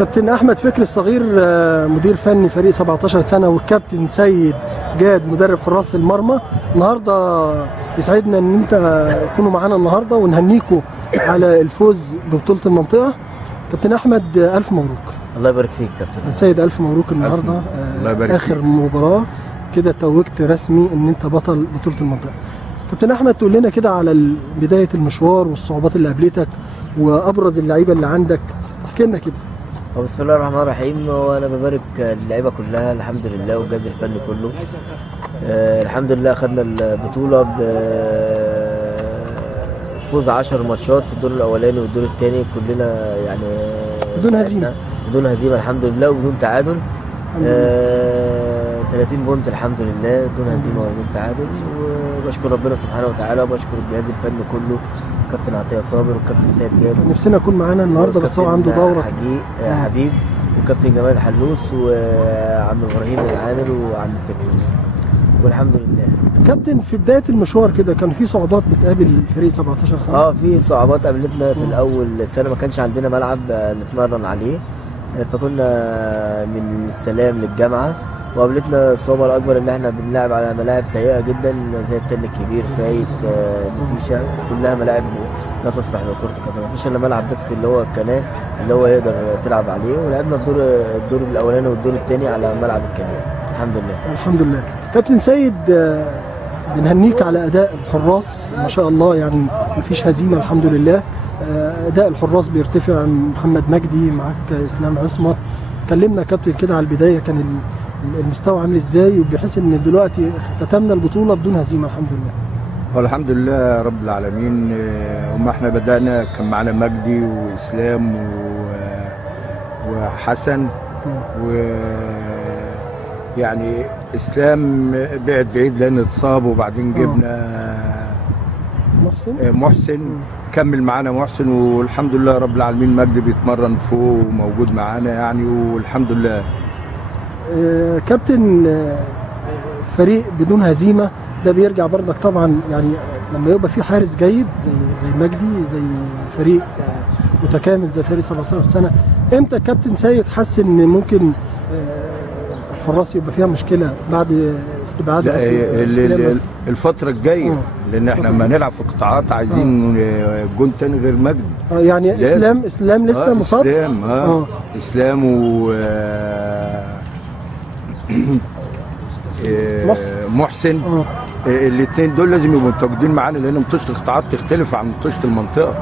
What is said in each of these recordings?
كابتن احمد فكري الصغير مدير فني فريق 17 سنه، والكابتن سيد جاد مدرب حراس المرمى. النهارده يسعدنا ان انت تكونوا معانا النهارده ونهنيكوا على الفوز ببطوله المنطقه. كابتن احمد الف مبروك. الله يبارك فيك كابتن سيد، الف مبروك النهارده. اخر مباراه كده توجت رسمي ان انت بطل بطوله المنطقه. كابتن احمد تقول لنا كده على بدايه المشوار والصعوبات اللي قابلتك وابرز اللعيبه اللي عندك، احكي لنا كده. بسم الله الرحمن الرحيم. وانا ببارك اللعيبه كلها الحمد لله والجهاز الفني كله. الحمد لله خدنا البطوله بفوز 10 ماتشات، الدور الاولاني والدور الثاني كلنا يعني بدون هزيمه الحمد لله وبدون تعادل. 30 بونت الحمد لله بدون هزيمه وبدون تعادل. وبشكر ربنا سبحانه وتعالى وبشكر الجهاز الفني كله، كابتن عطيه صابر والكابتن سيد جاد. نفسنا نكون معانا النهارده بس هو عنده دوره حبيب، وكابتن جمال حلوس وعم ابراهيم العامل وعم فكري، والحمد لله. كابتن في بدايه المشوار كده كان في صعوبات بتقابل فريق 17 سنه؟ في صعوبات قابلتنا في الاول السنه، ما كانش عندنا ملعب نتمرن عليه، فكنا من السلام للجامعه، وقابلتنا الصعوبه الاكبر ان احنا بنلعب على ملاعب سيئه جدا زي التل الكبير، فايت، نفيشه، كلها ملاعب لا تصلح لكره القدم. مفيش الا ملعب بس اللي هو القناه اللي هو يقدر تلعب عليه، ولعبنا الدور الاولاني والدور الثاني على ملعب القناه الحمد لله. الحمد لله. كابتن سيد بنهنيك على اداء الحراس ما شاء الله، يعني مفيش هزيمه الحمد لله. اداء الحراس بيرتفع، محمد مجدي معاك اسلام عصمت. كلمنا كابتن كده على البدايه، كان المستوى عامل ازاي، وبحيث ان دلوقتي اختتمنا البطوله بدون هزيمه الحمد لله. والحمد لله رب العالمين. وما احنا بدانا كان معانا مجدي واسلام وحسن، ويعني اسلام بعد بعيد لان اتصاب، وبعدين جبنا محسن كمل معانا محسن، والحمد لله رب العالمين. مجدي بيتمرن فوق وموجود معانا يعني، والحمد لله. كابتن فريق بدون هزيمه ده بيرجع برضك طبعا، يعني لما يبقى في حارس جيد زي مجدي، زي فريق متكامل زي فريق 17 سنه، امتى كابتن سيد حس ان ممكن الحراس يبقى فيها مشكله بعد استبعاد الفتره الجايه؟ لان احنا لما نلعب في قطاعات عايزين جون تاني غير مجدي. يعني اسلام لسه مصاب. اسلام و محسن الاثنين دول لازم يبقوا متواجدين معانا، لان ماتشات القطاعات تختلف عن ماتشات المنطقه.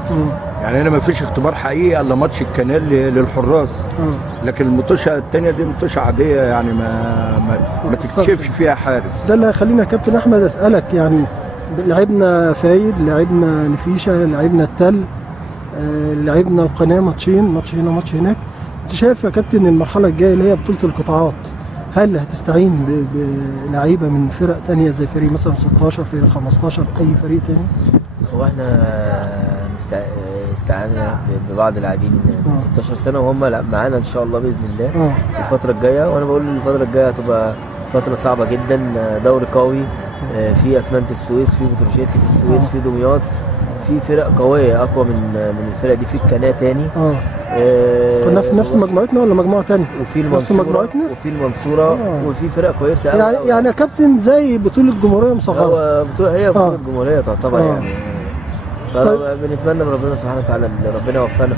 يعني هنا ما فيش اختبار حقيقي الا ماتش الكنال للحراس، لكن الماتشة الثانيه دي ماتشة عاديه يعني ما تكتشفش فيها حارس. ده اللي هيخلينا كابتن احمد اسالك، يعني لعبنا فايد، لعبنا نفيشه، لعبنا التل، لعبنا القناه ماتش هنا ماتش هناك. انت شايف يا كابتن المرحله الجايه اللي هي بطوله القطاعات، هل هتستعين بلعيبه من فرق تانية زي فريق مثلا 16 فريق 15 اي فريق تاني؟ هو احنا استعنا ببعض اللاعبين من 16 سنه وهم معانا ان شاء الله باذن الله الفتره الجايه. وانا بقول الفتره الجايه هتبقى فتره صعبه جدا، دوري قوي، في اسمنت السويس، في بتروجيت في السويس، في دمياط، في فرق قويه اقوى من الفرق دي، في القناه تاني. كنا في نفس مجموعتنا ولا مجموعه ثانيه؟ وفي المنصوره وفي المنصوره وفي فرق كويسه قوي. يعني يا كابتن زي بطوله جمهوريه مصغره. هي بطوله جمهوريه تعتبر يعني. فبنتمنى من ربنا سبحانه وتعالى ان ربنا يوفقنا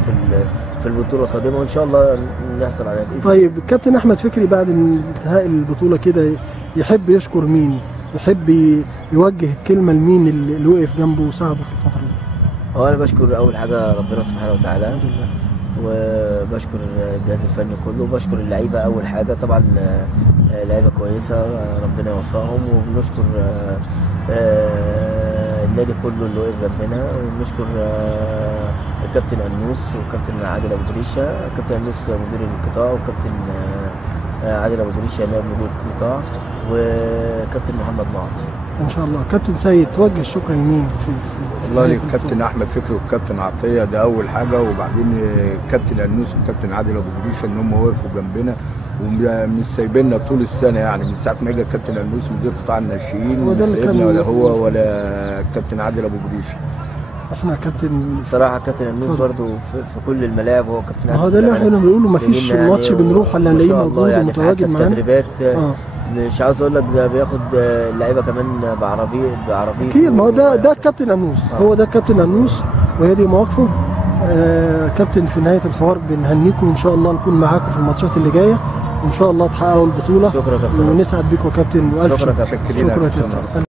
في البطوله القادمه، وان شاء الله نحصل عليها باذن الله. طيب كابتن احمد فكري بعد انتهاء البطوله كده يحب يشكر مين؟ يحب يوجه الكلمه لمين اللي وقف جنبه وساعده في الفتره دي؟ هو انا بشكر اول حاجه ربنا سبحانه وتعالى، وبشكر الجهاز الفني كله، وبشكر اللعيبه اول حاجه طبعا، لعيبه كويسه ربنا يوفقهم، وبنشكر النادي كله اللي وقف جنبنا، وبنشكر الكابتن انوس وكابتن عادل ابو جريشه، كابتن انوس مدير القطاع، وكابتن عادل ابو جريشه نائب مدير القطاع، وكابتن محمد معاطي. ان شاء الله. كابتن سيد توجه الشكر لمين؟ والله للكابتن احمد فكري والكابتن عطيه ده اول حاجه، وبعدين الكابتن انوس والكابتن عادل ابو جريشه ان هم وقفوا جنبنا ومش سايبيننا طول السنه، يعني من ساعه ما اجى الكابتن انوس مدير قطاع الناشئين مش سايبنا ولا هو ولا الكابتن عادل ابو جريشه. احنا كابتن الصراحه كابتن النوس برضو في كل الملاعب هو كابتن. هو ده اللي احنا بنقوله، ما فيش ماتش بنروح الا نلاقيه موجود يعني ومتواجد معانا. التدريبات مش عاوز اقول لك ده بياخد اللعيبه كمان بعربيه اكيد. ما هو ده كابتن النوس، هو ده كابتن النوس وهي دي مواقفه. كابتن في نهايه الحوار بنهنيكم وان شاء الله نكون معاكم في الماتشات اللي جايه وان شاء الله تحققوا البطوله. شكرا يا كابتن ونسعد بيكم يا كابتن والف شكرا يا كابتن. شكرا يا كابتن.